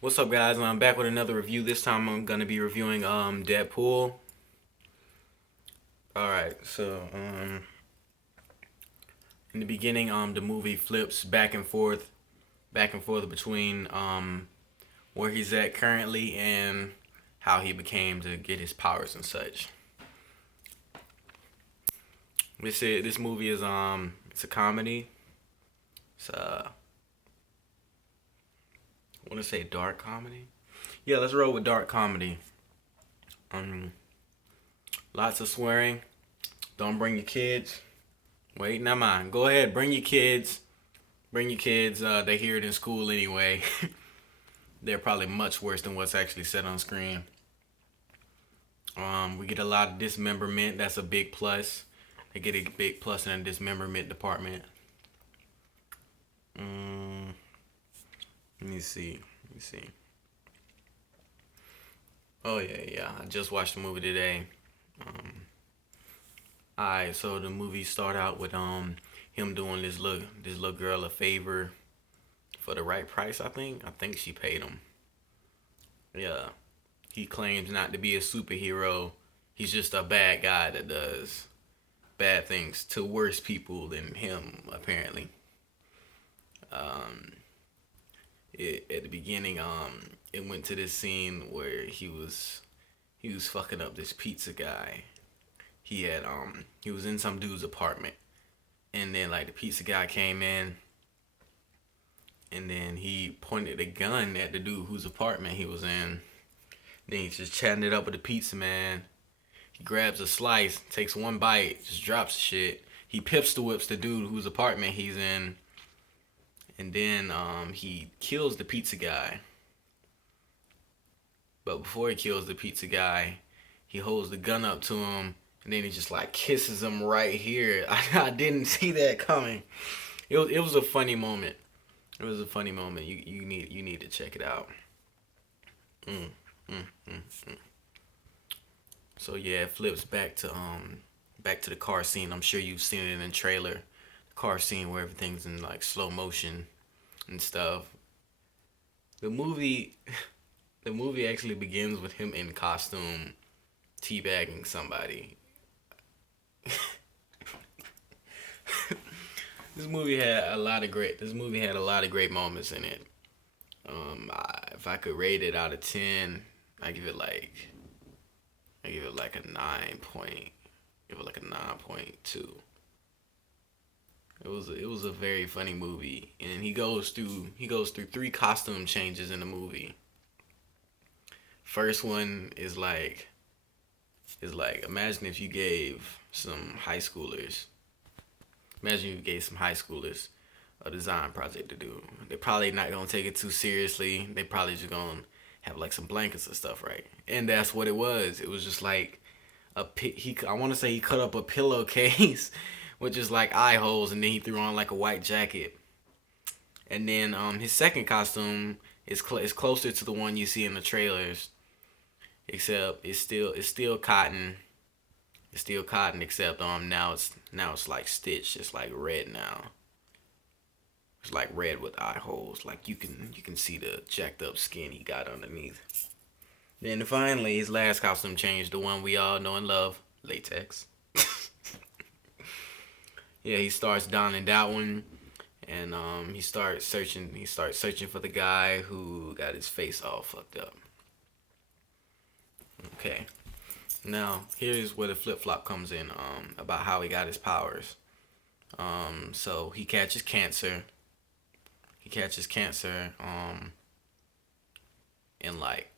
What's up, guys? I'm back with another review. This time I'm gonna be reviewing DeadPool. All right, so in the beginning, the movie flips back and forth between where he's at currently and how he became to get his powers and such. This movie is it's a comedy. It's I want to say dark comedy. Yeah, let's roll with dark comedy. Um, Lots of swearing. Don't bring your kids. Wait, never mind. Go ahead, bring your kids. Bring your kids. They hear it in school anyway. They're probably much worse than what's actually said on screen. We get a lot of dismemberment. That's a big plus. They get a big plus in the dismemberment department. Um, Let me see. Let me see. Oh yeah. I just watched the movie today. Um, Alright, so the movie start out with him doing this little girl a favor for the right price. I think she paid him. Yeah, he claims not to be a superhero. He's just a bad guy that does bad things to worse people than him apparently. Um, at the beginning, it went to this scene where he was fucking up this pizza guy. He was in some dude's apartment, and then like the pizza guy came in, and then he pointed a gun at the dude whose apartment he was in. Then he's just chatting it up with the pizza man. He grabs a slice, takes one bite, just drops the shit. He pistol whips the dude whose apartment he's in, and then he kills the pizza guy. But before he kills the pizza guy, he holds the gun up to him, and then he just like kisses him right here. I didn't see that coming. It was a funny moment. It was a funny moment. You need to check it out. Mm, mm, mm, mm. So yeah, it flips back to the car scene. I'm sure you've seen it in the trailer. The car scene where everything's in like slow motion and stuff. The movie the movie actually begins with him in costume teabagging somebody. This movie had a lot of great moments in it. If I could rate it out of 10, I give it like I give it like a 9 point. Give it like a 9.2. It was a very funny movie, and he goes through three costume changes in the movie. First one is like imagine if you gave some high schoolers imagine you gave some high schoolers a design project to do. They're probably not gonna take it too seriously. They probably just gonna have like some blankets and stuff, right? And that's what it was. It was just like I want to say he cut up a pillowcase with just like eye holes, and then he threw on like a white jacket. And then his second costume is closer to the one you see in the trailers, except it's still cotton. It's still cotton, except now it's like stitched. It's like red now. It's like red with eye holes. Like you can see the jacked up skin he got underneath. Then finally, his last costume change, the one we all know and love, latex. Yeah, he starts donning that one, and he starts searching. He starts searching for the guy who got his face all fucked up. Okay, now here's where the flip flop comes in. About how he got his powers. So he catches cancer. He catches cancer. In like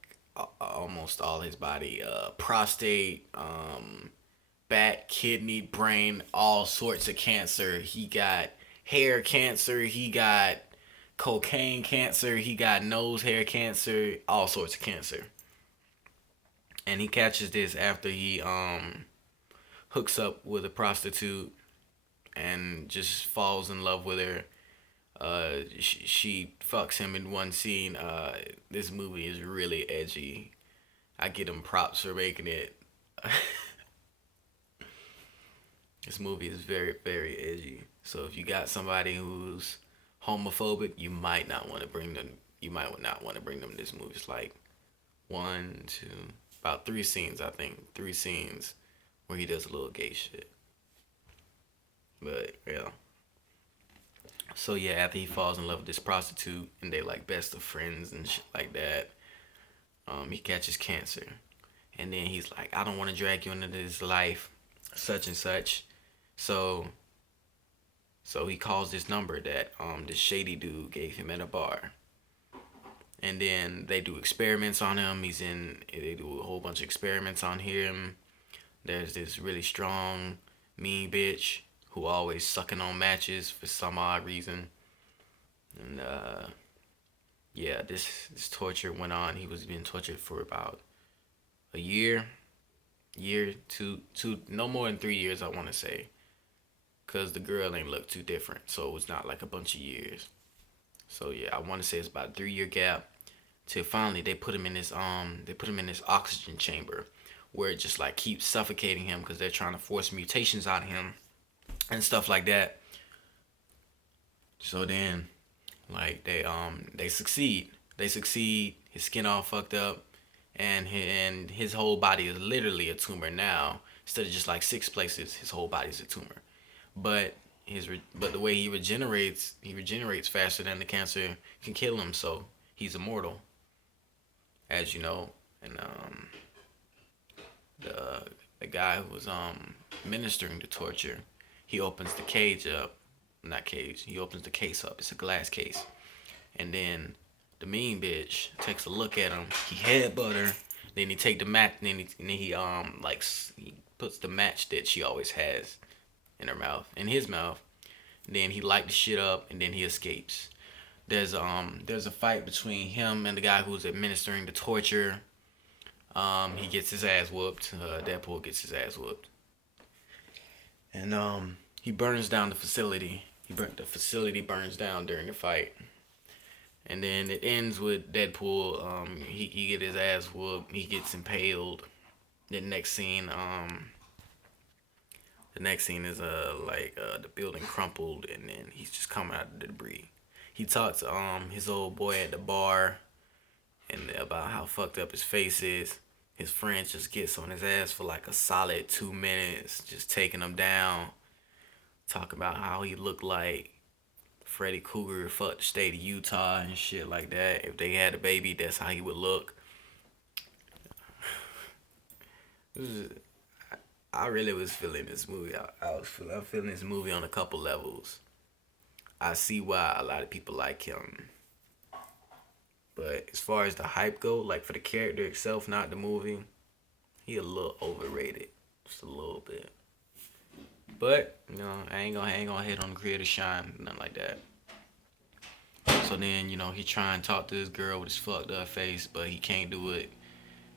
almost all his body, prostate, back, kidney, brain, all sorts of cancer. He got hair cancer. He got cocaine cancer. He got nose hair cancer. All sorts of cancer. And he catches this after he hooks up with a prostitute and just falls in love with her. She fucks him in one scene. This movie is really edgy. I give him props for making it. This movie is very, very edgy. So if you got somebody who's homophobic, you might not want to bring them. you might not want to bring them to this movie. It's like one, two, about three scenes, I think. Three scenes where he does a little gay shit. But yeah. So yeah, after he falls in love with this prostitute and they like best of friends and shit like that, he catches cancer. And then he's like, I don't want to drag you into this life, such and such. So he calls this number that this shady dude gave him at a bar. And then they do experiments on him. They do a whole bunch of experiments on him. There's this really strong, mean bitch who always sucking on matches for some odd reason. And yeah, this torture went on. He was being tortured for about a year, two, no more than 3 years, I want to say, cause the girl ain't look too different, so it was not like a bunch of years. So yeah, I want to say it's about a 3 year gap till finally they put him in this oxygen chamber where it just like keeps suffocating him because they're trying to force mutations out of him and stuff like that. So then like they succeed. His skin all fucked up, and his whole body is literally a tumor now. Instead of just like 6 places, his whole body's a tumor. But but the way he regenerates faster than the cancer can kill him. So he's immortal, as you know. And the guy who was ministering the torture, he opens the cage up, not cage. He opens the case up. It's a glass case, and then the mean bitch takes a look at him. He headbutt her. Then he take the match. Then he he puts the match that she always has in his mouth. And then he light the shit up, and then he escapes. There's a fight between him and the guy who's administering the torture. He gets his ass whooped. DeadPool gets his ass whooped, and he burns down the facility. The facility burns down during the fight. And then it ends with DeadPool. He get his ass whooped. He gets impaled. The next scene is the building crumpled, and then he's just coming out of the debris. He talks to his old boy at the bar, and about how fucked up his face is. His friend just gets on his ass for like a solid 2 minutes, just taking him down. Talk about how he looked like Freddy Krueger fucked the state of Utah and shit like that. If they had a baby, that's how he would look. I really was feeling this movie. I'm feeling this movie on a couple levels. I see why a lot of people like him. But as far as the hype go, like for the character itself, not the movie, he a little overrated. Just a little bit. But, I ain't gonna hate on the creator shine, nothing like that. So then, he try and talk to this girl with his fucked up face, but he can't do it.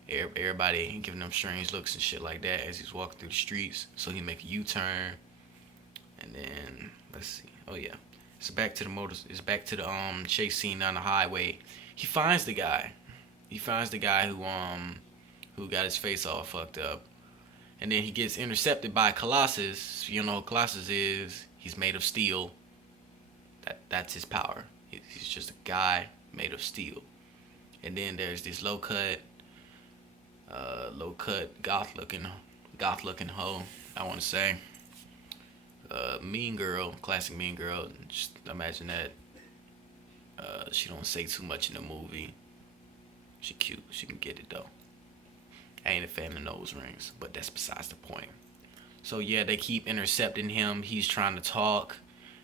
Everybody ain't giving him strange looks and shit like that as he's walking through the streets. So he make a U-turn, and then let's see. Oh yeah, it's back to the chase scene on the highway. He finds the guy. Who got his face all fucked up. And then he gets intercepted by Colossus. You know who Colossus is. He's made of steel. That's his power. He's just a guy made of steel. And then there's this low cut goth looking hoe, I want to say. Mean girl, classic mean girl. Just imagine that. She don't say too much in the movie. She cute. She can get it though. I ain't a fan of nose rings, but that's besides the point. So yeah, they keep intercepting him. He's trying to talk,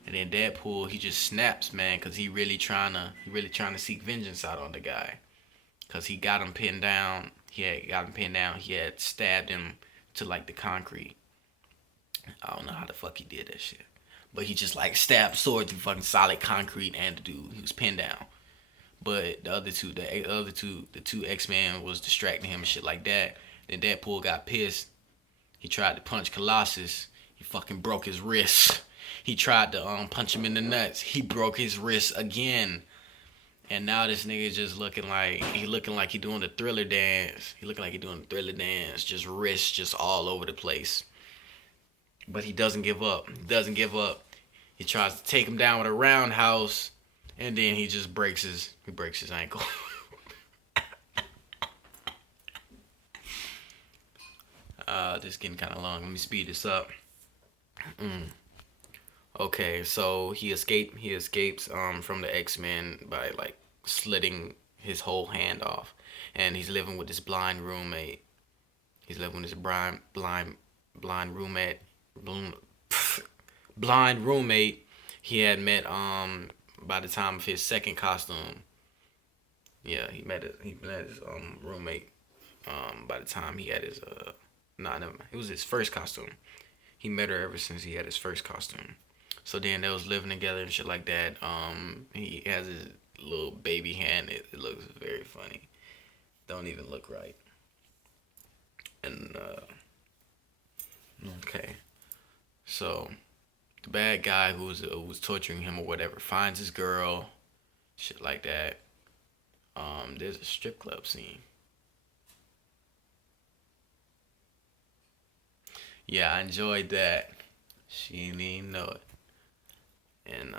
and then DeadPool, he just snaps, man, cause he really trying to seek vengeance out on the guy, cause he got him pinned down. He had stabbed him to like the concrete. I don't know how the fuck he did that shit, but he just like stabbed sword through fucking solid concrete, and the dude, he was pinned down. But the two X-Men was distracting him and shit like that. Then DeadPool got pissed. He tried to punch Colossus. He fucking broke his wrist. He tried to punch him in the nuts. He broke his wrist again. And now this nigga just looking like he doing the Thriller dance. Just wrists just all over the place. But he doesn't give up. He tries to take him down with a roundhouse. And then he just breaks his ankle. This is getting kind of long. Let me speed this up. Okay, so he escapes from the X-Men by like slitting his whole hand off, and he's living with this blind roommate. He's living with his blind roommate, blind, blind roommate he had met by the time of his second costume. Yeah, he met his roommate by the time he had his nah, never mind. It was his first costume. He met her ever since he had his first costume. So then they was living together and shit like that. He has his little baby hand. It looks very funny. Don't even look right. And okay, so the bad guy who's torturing him or whatever finds his girl, shit like that. There's a strip club scene. Yeah, I enjoyed that. She didn't even know it. And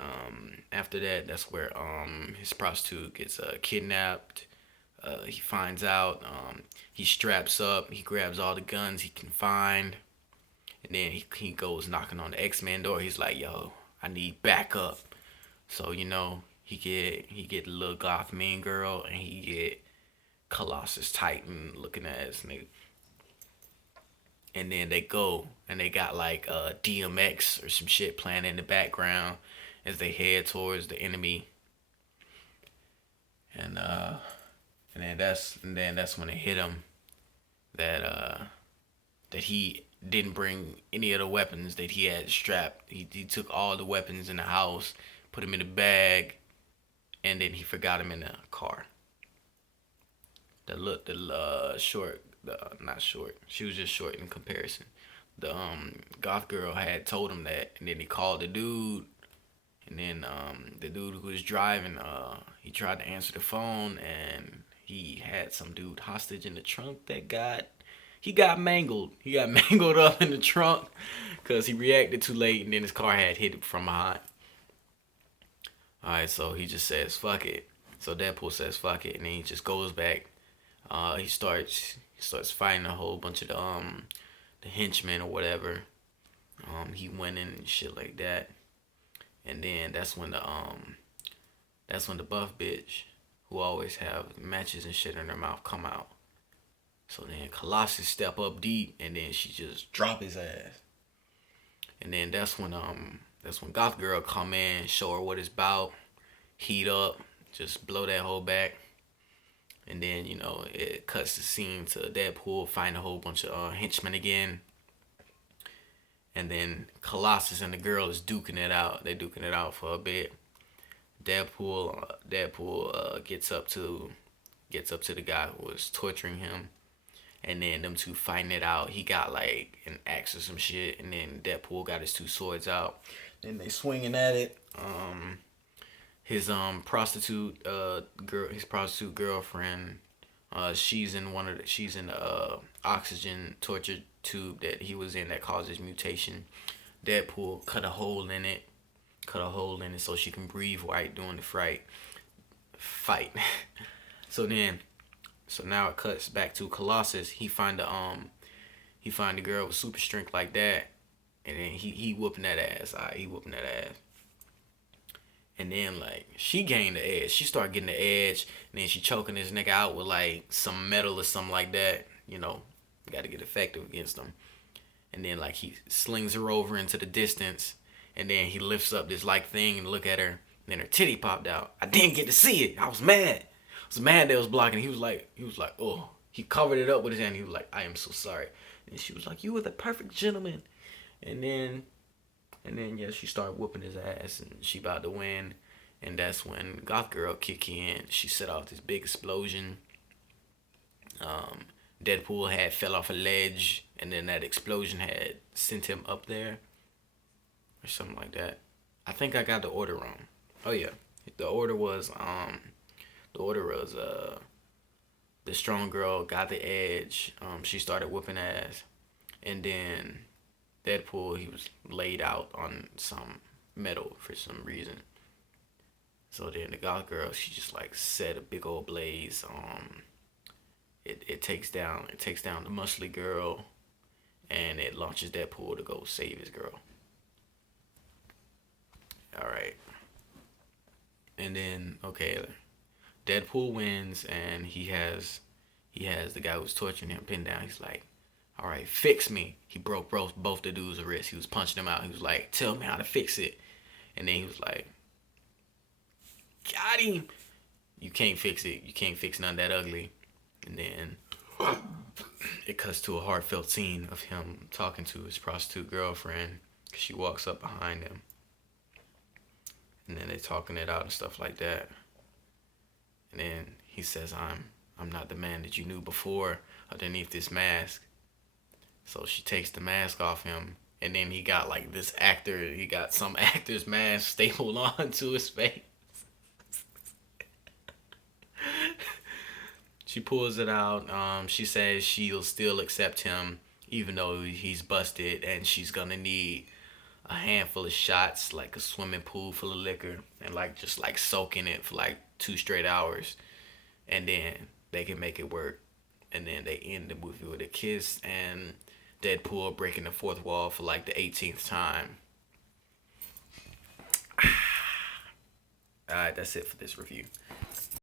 after that, that's where his prostitute gets kidnapped. He finds out. He straps up. He grabs all the guns he can find, and then he goes knocking on the X-Men door. He's like, "Yo, I need backup." So he get the little goth mean girl, and he get Colossus Titan looking ass nigga. And then they go and they got like DMX or some shit playing in the background as they head towards the enemy. And that's when it hit him that that he didn't bring any of the weapons that he had strapped. He took all the weapons in the house, put them in a bag, and then he forgot them in the car. The short, the not short. She was just short in comparison. The goth girl had told him that, and then he called the dude, and then the dude who was driving, he tried to answer the phone, and he had some dude hostage in the trunk that he got mangled. He got mangled up in the trunk because he reacted too late, and then his car had hit him from behind. All right, so he just says fuck it. So Deadpool says fuck it, and then he just goes back. He starts fighting a whole bunch of the henchmen or whatever. He went in and shit like that, and then that's when the buff bitch who always have matches and shit in her mouth come out. So then Colossus step up deep, and then she just drop his ass. And then that's when Goth Girl come in, show her what it's about, heat up, just blow that whole back. And then, it cuts the scene to Deadpool find a whole bunch of henchmen again. And then Colossus and the girl is duking it out. They're duking it out for a bit. Deadpool gets up to the guy who was torturing him, and then them two fighting it out. He got like an axe or some shit, and then Deadpool got his two swords out. Then they swinging at it. His prostitute girlfriend, she's in the oxygen torture tube that he was in that causes mutation. Deadpool cut a hole in it so she can breathe right during the fight. so now it cuts back to Colossus. He find the girl with super strength like that, and then he whooping that ass. He whooping that ass. And then like she gained the edge. She started getting the edge, and then she choking this nigga out with like some metal or something like that. Got to get effective against him. And then like he slings her over into the distance, and then he lifts up this like thing and look at her, and then her titty popped out. I didn't get to see it. I was mad. That it was blocking. He was like, oh. He covered it up with his hand. He was like, I am so sorry. And she was like, you were the perfect gentleman. And then yeah, she started whooping his ass, and she about to win. And that's when Goth Girl kick in. She set off this big explosion. Deadpool had fell off a ledge, and then that explosion had sent him up there, or something like that. I think I got the order wrong. Oh yeah, the order was the strong girl got the edge. She started whooping ass, and then Deadpool, he was laid out on some metal for some reason. So then the goth girl, she just like set a big old blaze. It takes down the muscly girl, and it launches Deadpool to go save his girl. All right, and then okay, Deadpool wins, and he has the guy who's torturing him pinned down. He's like, "All right, fix me." He broke both the dude's wrists. He was punching them out. He was like, "Tell me how to fix it," and then he was like, "Got him." You can't fix it. You can't fix none that ugly. And then it cuts to a heartfelt scene of him talking to his prostitute girlfriend. She walks up behind him, and then they talking it out and stuff like that. And then he says, I'm not the man that you knew before underneath this mask." So she takes the mask off him, and then he got some actor's mask stapled onto his face. She pulls it out. She says she'll still accept him even though he's busted, and she's gonna need a handful of shots, like a swimming pool full of liquor, and like just like soak in it for like 2 straight hours, and then they can make it work. And then they end the movie with a kiss and Deadpool breaking the fourth wall for like the 18th time. All right, that's it for this review.